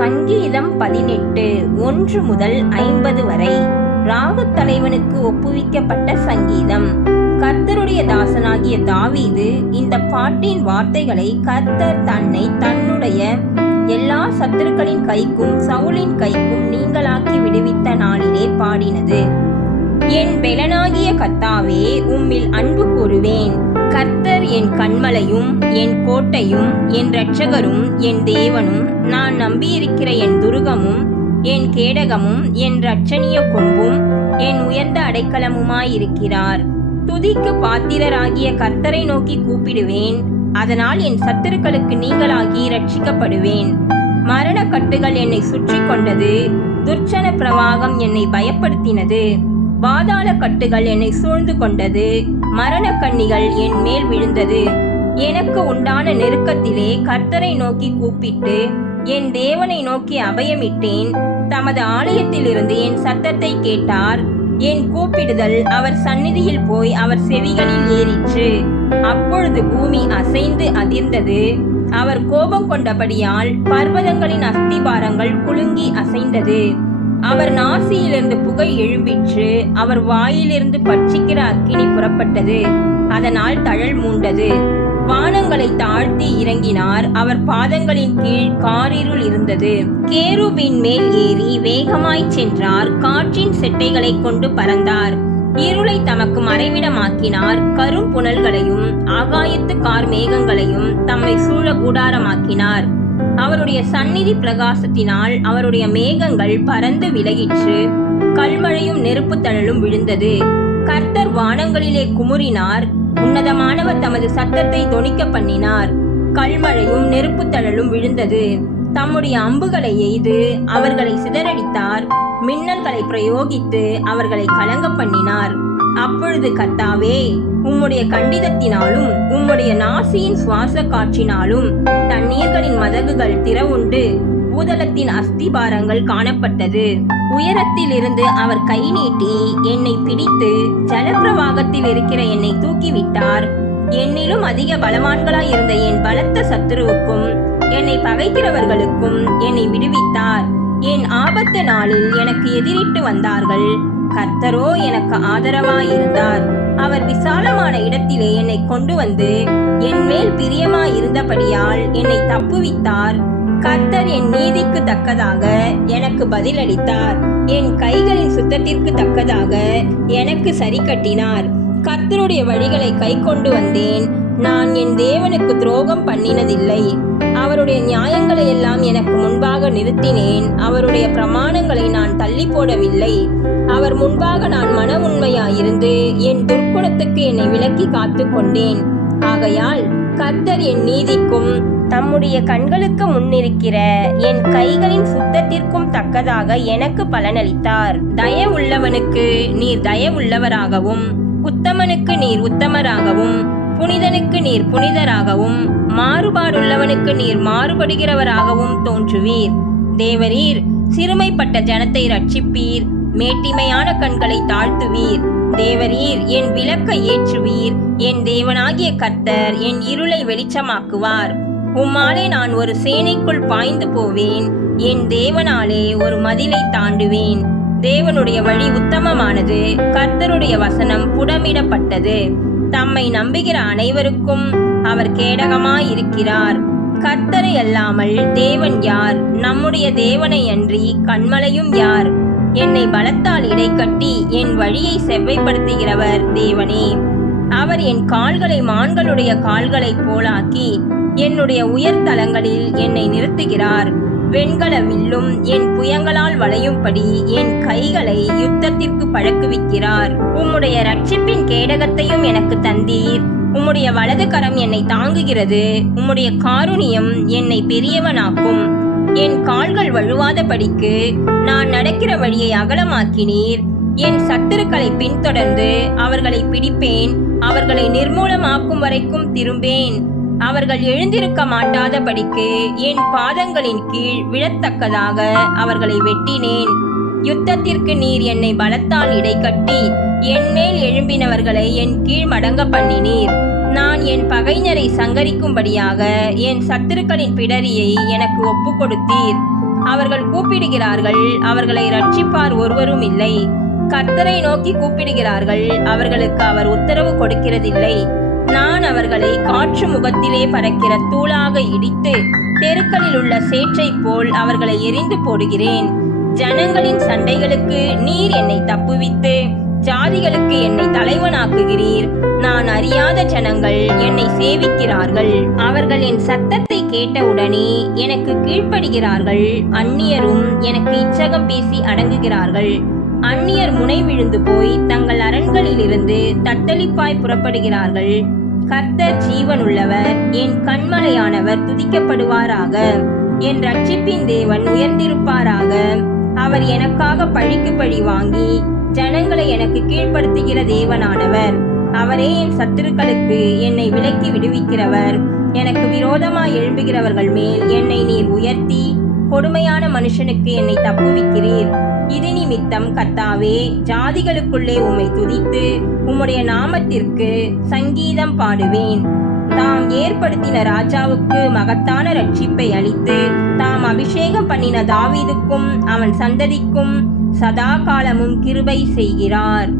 சங்கீதம் 18 1 முதல் 50 வரை. ராகத் தலைவனுக்கு ஒப்புவிக்கப்பட்ட சங்கீதம். கர்த்தருடைய தாசனாகிய தாவீது இந்த பாட்டின் வார்த்தைகளை கர்த்தர் தன்னை தன்னுடைய எல்லா சத்துருக்களின் கைக்கும் சவுலின் கைக்கும் நீங்களாக்கி விடுவித்த நாளிலே பாடினது. என் பெலனாகிய கர்த்தாவே, உம்மில் அன்பு கூறுவேன். கர்த்தர் என் கன்மலையும் என் கோட்டையும் என் இரட்சகரும் என் தேவனும், நான் நம்பியிருக்கிற என் துருகமும் என் கேடகமும் என் இரட்சணிய கொம்பும் என் உயர்ந்த அடைக்கலமுமாயிருக்கிறார். துதிக்கு பாத்திரராகிய கர்த்தரை நோக்கி கூப்பிடுவேன். அதனால் என் சத்துருக்களுக்கு நீங்களாகி ரட்சிக்கப்படுவேன். மரண கட்டுகள் என்னை சுற்றி கொண்டது. துர்ச்சன பிரவாகம் என்னை பயப்படுத்தினது. பாதாள கட்டுகள் என்னை சூழ்ந்து கொண்டது. மரண கண்ணிகள் என் மேல் விழுந்தது. எனக்கு உண்டான நெருக்கத்திலே கர்த்தரை நோக்கி கூப்பிட்டு என் தேவனை நோக்கி அபயமிட்டேன். தமது ஆலயத்திலிருந்து என் சத்தத்தை கேட்டார். என் கூப்பிடுதல் அவர் சந்நிதியில் போய் அவர் செவிகளில் ஏறிற்று. அப்பொழுது பூமி அசைந்து அதிர்ந்தது. அவர் கோபம் கொண்டபடியால் பர்வதங்களின் அஸ்திபாரங்கள் குலுங்கி அசைந்தது. அவர் நாசியிலிருந்து புகை எழும்பிற்று. அவர் வாயிலிருந்து பட்சிக்கிற அக்கினி புறப்பட்டது. அதனால் தழல் மூண்டது. வானங்களை தாழ்த்தி இறங்கினார். அவர் பாதங்களின் கீழ் காரிருள் இருந்தது. கேருபின் மேல் ஏறி வேகமாய் சென்றார். காற்றின் செட்டைகளை கொண்டு பறந்தார். இருளை தமக்கு மறைவிடமாக்கினார். கரும் புனல்களையும் ஆகாயத்து கார் மேகங்களையும் தம்மை சூழ கூடாரமாக்கினார். அவருடைய சந்நிதி பிரகாசத்தினால் அவருடைய மேகங்கள் பறந்து விலகிற்று. கல்மழையும் நெருப்பு தழலும் விழுந்தது. கர்த்தர் வானங்களிலே குமுறினார். உன்னதமானவர் தமது சத்தத்தை தொனிக்க பண்ணினார். கல்மழையும் நெருப்பு தழலும் விழுந்தது. தம்முடைய அம்புகளை எய்து அவர்களை சிதறடித்தார். மின்னல்களை பிரயோகித்து அவர்களை கலங்க பண்ணினார். அப்பொழுது கர்த்தாவே, உம்முடைய கண்டிதத்தினாலும் உம்முடைய நாசியின் சுவாச காற்றினாலும் தண்ணீர்களின் மதகுகள் திறவுண்டு பூதலத்தின் அஸ்திபாரங்கள் காணப்பட்டது. உயரத்தில் இருந்து அவர் கை நீட்டி என்னை பிடித்து ஜலப்பிரவாகத்தில் இருக்கிற என்னை தூக்கிவிட்டார். என்னிலும் அதிக பலவான்களாய் இருந்த என் பலத்த சத்துருவுக்கும் என்னை பகைக்கிறவர்களுக்கும் என்னை விடுவித்தார். என் ஆபத்து நாளில் எனக்கு எதிரிட்டு வந்தார்கள். கர்த்தரோ எனக்கு ஆதரவாயிருந்தார். அவர் விசாலமான இடத்திலே என்னை கொண்டு வந்து என் மேல் பிரியமாயிருந்தபடியால் என்னை தப்புவித்தார். கர்த்தர் என் நீதிக்கு தக்கதாக எனக்கு பதிலளித்தார். என் கைகளின் சுத்தத்திற்கு தக்கதாக எனக்கு சரி கட்டினார். கர்த்தருடைய வழிகளை கை கொண்டு வந்தேன். நான் என் தேவனுக்கு துரோகம் பண்ணினதில்லை. அவருடைய நியாயங்களை எல்லாம் எனக்கு முன்பாக நிறுத்தினேன். அவருடைய பிரமாணங்களை நான் தள்ளி போடவில்லை. அவர் முன்பாக நான் மன உண்மையாயிருந்து என் துர்க்குணத்துக்கு என்னை விலக்கி காத்து கொண்டேன். ஆகையால் கர்த்தர் என் நீதிக்கும் தம்முடைய கண்களுக்கு முன்னிருக்கிற என் கைகளின் சுத்தத்திற்கும் தக்கதாக எனக்கு பலனளித்தார். தயவுள்ளவனுக்கு நீர் தயவுள்ளவராகவும், உத்தமனுக்கு நீர் உத்தமராகவும், புனிதனுக்கு நீர் புனிதராகவும், மாறுபாடுள்ளவனுக்கு நீர் மாறுபடுகிறவராகவும் தோன்றுவீர். தேவரீர் சிறுமைப்பட்ட ஜனத்தை ரட்சிப்பீர். மேட்டிமையான கண்களை தாழ்த்துவீர். தேவரீர் என் விளக்கை ஏற்றுவீர். என் தேவனாகிய கர்த்தர் என் இருளை வெளிச்சமாக்குவார். உம்மாலே நான் ஒரு சேனைக்குள் பாய்ந்து போவேன். என் தேவனாலே ஒரு மதிலை தாண்டுவேன். தேவனுடைய வழி உத்தமமானது. கர்த்தருடைய வசனம் புடமிடப்பட்டது. தம்மை நம்புகிற அனைவருக்கும் அவர் கேடகமாயிருக்கிறார். கர்த்தரை அல்லாமல் தேவன் யார்? நம்முடைய தேவனை அன்றி கன்மலையும் யார்? என்னை பலத்தால் இடைக்கட்டி என் வழியை செவ்வைப்படுத்துகிறவர் தேவனே. அவர் என் கால்களை மான்களுடைய கால்களைப் போலாக்கி என்னுடைய உயர்தலங்களில் என்னை நிறுத்துகிறார். வெண்கல வில்லும் என் புயங்களால் வளையும்படி என் கைகளை யுத்தத்திற்கு பழக்குவிக்கிறார். உம்முடைய ரட்சிப்பின் கேடகத்தையும் எனக்கு தந்தீர். உம்முடைய வலது கரம் என்னை தாங்குகிறது. உம்முடைய காருணியம் என்னை பெரியவனாக்கும். என் கால்கள் வழுவாதபடிக்கு நான் நடக்கிற வழியை அகலமாக்கினீர். என் சத்துருக்களை பின்தொடர்ந்து அவர்களை பிடிப்பேன். அவர்களை நிர்மூலமாக்கும் வரைக்கும் திரும்பேன். அவர்கள் எழுந்திருக்க மாட்டாதபடிக்கு என் பாதங்களின் கீழ் விழத்தக்கதாக அவர்களை வெட்டினேன். யுத்தத்திற்கு நீர் என்னை பலத்தால் இடைக்கட்டி என் மேல் எழும்பினவர்களை என் கீழ் மடங்க பண்ணினீர். நான் என் பகைஞரை சங்கரிக்கும்படியாக என் சத்துருக்களின் பிடரியை எனக்கு ஒப்பு கொடுத்தீர். அவர்கள் கூப்பிடுகிறார்கள், அவர்களை ரட்சிப்பார் ஒருவரும் இல்லை. கர்த்தரை நோக்கி கூப்பிடுகிறார்கள், அவர்களுக்கு அவர் உத்தரவு கொடுக்கிறதில்லை. நான் அவர்களை காற்று முகத்திலே பறக்கிற தூளாக இடித்து தெருக்களில் உள்ள சேற்றை போல் அவர்களை எரிந்து போடுகிறேன். ஜனங்களின் சண்டைகளுக்கு நீர் என்னை தப்புவித்து ஜாதிகளுக்கு என்னை தலைவனாக்குகிறீர். நான் அறியாத ஜனங்கள் என்னை சேவிக்கிறார்கள். அவர்கள் என் சத்தத்தை கேட்டவுடனே எனக்கு கீழ்ப்படுகிறார்கள். அந்நியரும் எனக்கு இச்சகம் பேசி அடங்குகிறார்கள். அந்நியர் முனை விழுந்து போய் தங்கள் அரண்களிலிருந்து தத்தளிப்பாய் புறப்படுகிறார்கள். கர்த்தர் ஜீவனுள்ளவர், என் கண்மலையானவர் துதிக்கப்படுவாராக. என் ரட்சிப்பின் தேவன் உயர்ந்திருப்பாராக. அவர் எனக்காக பழிக்கு பழி வாங்கி ஜனங்களை எனக்கு கீழ்ப்படுத்துகிற தேவனானவர். அவரே என் சத்துருக்களுக்கு என்னை விலக்கி விடுவிக்கிறவர். எனக்கு விரோதமாய் எழும்புகிறவர்கள் மேல் என்னை நீர் உயர்த்தி கொடுமையான மனுஷனுக்கு என்னை தப்புவிக்கிறீர். இது நிமித்தம் கர்த்தாவே, ஜாதிகளுக்குள்ளே உம்மை துதித்து உம்முடைய நாமத்திற்கு சங்கீதம் பாடுவேன். தாம் ஏற்படுத்தின ராஜாவுக்கு மகத்தான ரட்சிப்பை அளித்து தாம் அபிஷேகம் பண்ணின தாவீதுக்கும் அவன் சந்ததிக்கும் சதா காலமும் கிருபை செய்கிறார்.